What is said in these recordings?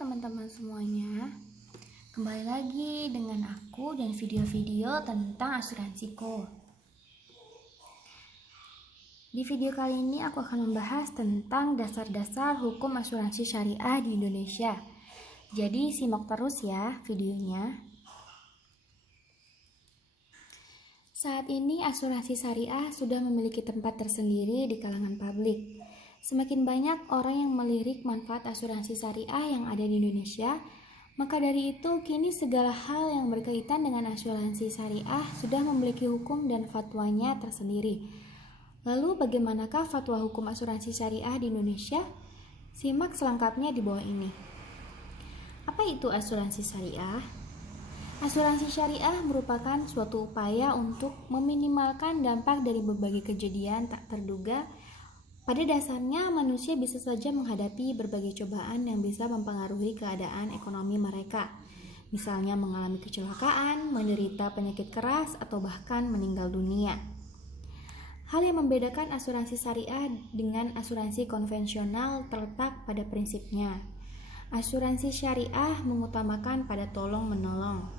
teman-teman semuanya, kembali lagi dengan aku dan video-video tentang asuransiku. Di video kali ini aku akan membahas tentang dasar-dasar hukum asuransi syariah di Indonesia. Jadi simak terus ya videonya. Saat ini asuransi syariah sudah memiliki tempat tersendiri di kalangan publik. Semakin banyak orang yang melirik manfaat asuransi syariah yang ada di Indonesia, maka dari itu kini segala hal yang berkaitan dengan asuransi syariah sudah memiliki hukum dan fatwanya tersendiri. Lalu bagaimanakah fatwa hukum asuransi syariah di Indonesia? Simak selengkapnya di bawah ini. Apa itu asuransi syariah? Asuransi syariah merupakan suatu upaya untuk meminimalkan dampak dari berbagai kejadian tak terduga. Pada dasarnya, manusia bisa saja menghadapi berbagai cobaan yang bisa mempengaruhi keadaan ekonomi mereka. Misalnya mengalami kecelakaan, menderita penyakit keras, atau bahkan meninggal dunia. Hal yang membedakan asuransi syariah dengan asuransi konvensional terletak pada prinsipnya. Asuransi syariah mengutamakan pada tolong-menolong.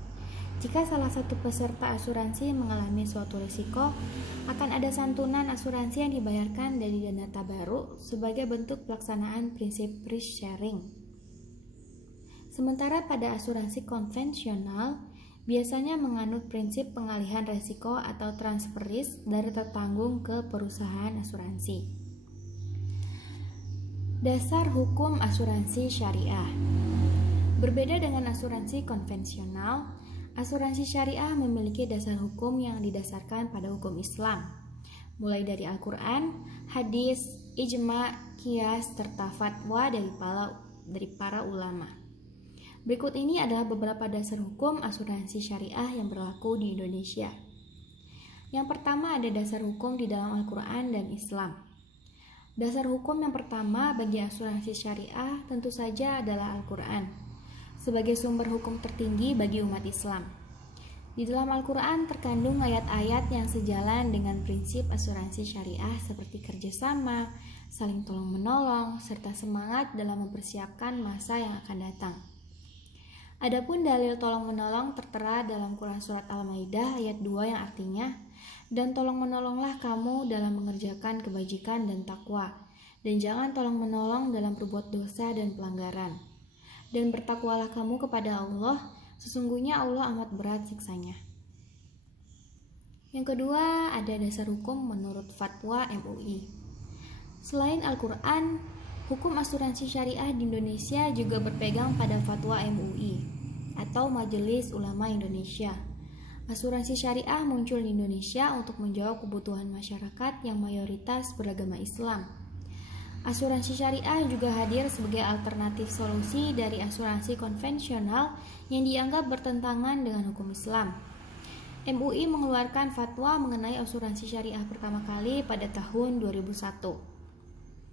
Jika salah satu peserta asuransi mengalami suatu risiko, akan ada santunan asuransi yang dibayarkan dari dana tabaruk sebagai bentuk pelaksanaan prinsip risk sharing. Sementara pada asuransi konvensional, biasanya menganut prinsip pengalihan risiko atau transfer risk dari tertanggung ke perusahaan asuransi. Dasar hukum asuransi syariah. Berbeda dengan asuransi konvensional, asuransi syariah memiliki dasar hukum yang didasarkan pada hukum Islam, mulai dari Al-Quran, hadis, ijma, qiyas, serta fatwa dari para ulama. Berikut ini adalah beberapa dasar hukum asuransi syariah yang berlaku di Indonesia. Yang pertama ada dasar hukum di dalam Al-Quran dan Islam. Dasar hukum yang pertama bagi asuransi syariah tentu saja adalah Al-Quran sebagai sumber hukum tertinggi bagi umat Islam. Di dalam Al-Quran terkandung ayat-ayat yang sejalan dengan prinsip asuransi syariah seperti kerjasama, saling tolong-menolong, serta semangat dalam mempersiapkan masa yang akan datang. Adapun dalil tolong-menolong tertera dalam Quran Surat Al-Maidah ayat 2 yang artinya, dan tolong-menolonglah kamu dalam mengerjakan kebajikan dan takwa, dan jangan tolong-menolong dalam berbuat dosa dan pelanggaran. Dan bertakwalah kamu kepada Allah, sesungguhnya Allah amat berat siksanya. Yang kedua, ada dasar hukum menurut fatwa MUI. Selain Al-Quran, hukum asuransi syariah di Indonesia juga berpegang pada fatwa MUI atau Majelis Ulama Indonesia. Asuransi syariah muncul di Indonesia untuk menjawab kebutuhan masyarakat yang mayoritas beragama Islam. Asuransi syariah juga hadir sebagai alternatif solusi dari asuransi konvensional yang dianggap bertentangan dengan hukum Islam. MUI mengeluarkan fatwa mengenai asuransi syariah pertama kali pada tahun 2001.